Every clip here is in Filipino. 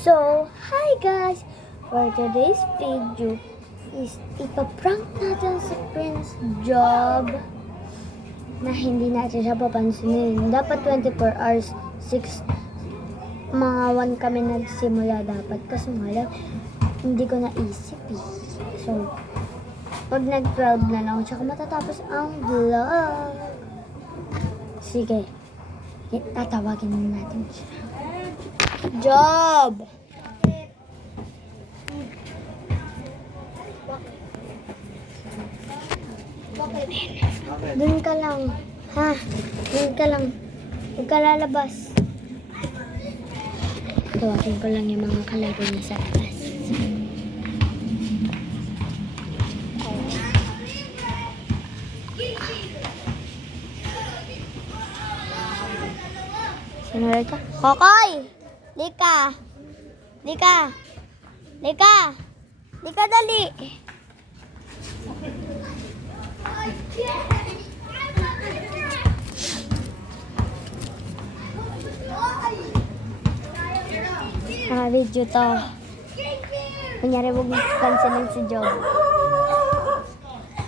So, hi guys! For today's video is ipaprank natin si Prince Job na hindi natin siya papansinin. Dapat 24 hours, 1 kami nagsimula dapat. Kasi nga lang, hindi ko naisip eh. So, pag nag-12 na lang, tsaka matatapos ang vlog. Sige, tatawagin natin siya. Job! Doon ka lang. Ha? Doon ka lang. Huwag ka lalabas. Tuwakin ko lang yung mga kalaro niya sa labas. Sinulad ka? Kokoy! Lika! Lika! Lika! Lika dali! Video to. Kunyari huwag cancelin si Job.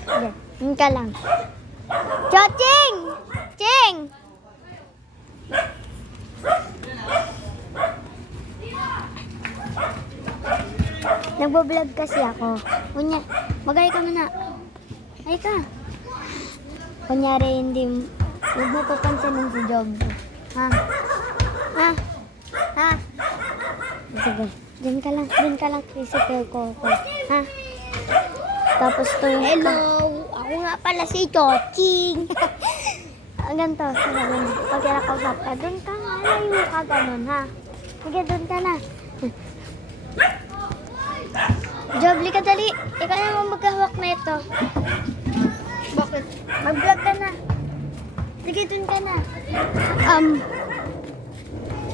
Okay, yun ka lang. Ching! Ching! Nagbo-vlog kasi ako. Magay ka muna. Ay ka. Kunyari hindi, huwag mo papansinin si Job. Ha? Ha? Ha? Sige. Diyan ka lang, Chrissy ko. Ha? Tapos to yung... Hello! Ako nga pala si Choching. Ang ganito, sabi mo. Pag kinakausap ka, doon ka nga, layo ka ganun, ha? Sige, doon ka na. Job, lika dali. Ikaw naman magkahawak na ito. Bakit? Mag-vlog ka na. Sige, doon ka na.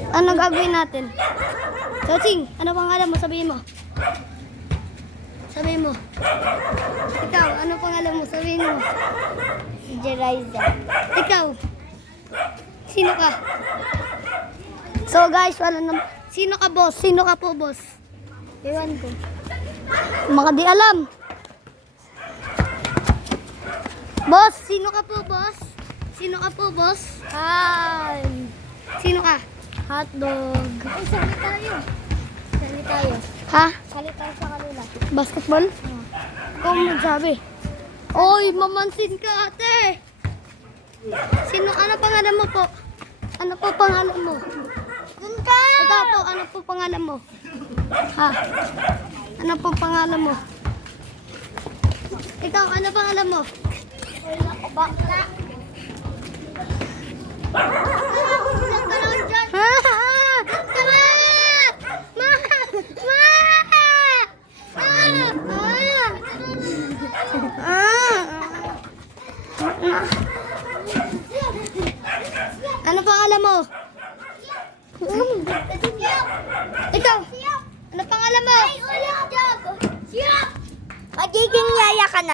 Ano gagawin natin? Choching, ano pangalan mo? Sabihin mo. Sabihin mo. Ikaw, ano pangalan mo? Sabihin mo. Si Jeraiza. Ikaw. Sino ka? So guys, wala na. Sino ka, boss? Sino ka po, boss? Iwan ko. Mga di alam. Boss, sino ka po, boss? Sino ka po, boss? Hi! Sino ka? Hotdog. Ay, sali tayo. Sali tayo. Ha? Sali tayo sa kanila. Basketball? Ikaw ang magsabi. Oy, mamansin ka, ate. Ano pangalan mo po? Ano po pangalan mo? Doon ka! Ikaw po, ano po pangalan mo? Ha? Ano po pangalan mo? Ikaw, ano pangalan mo? Wala ko bakla. Huwag ka lang dyan. Ha? Tama! Ma! Ma! Ano pangalan mo? Ikaw! Ano pangalan mo? Ay, ulit, Job! Magiging yaya ka na.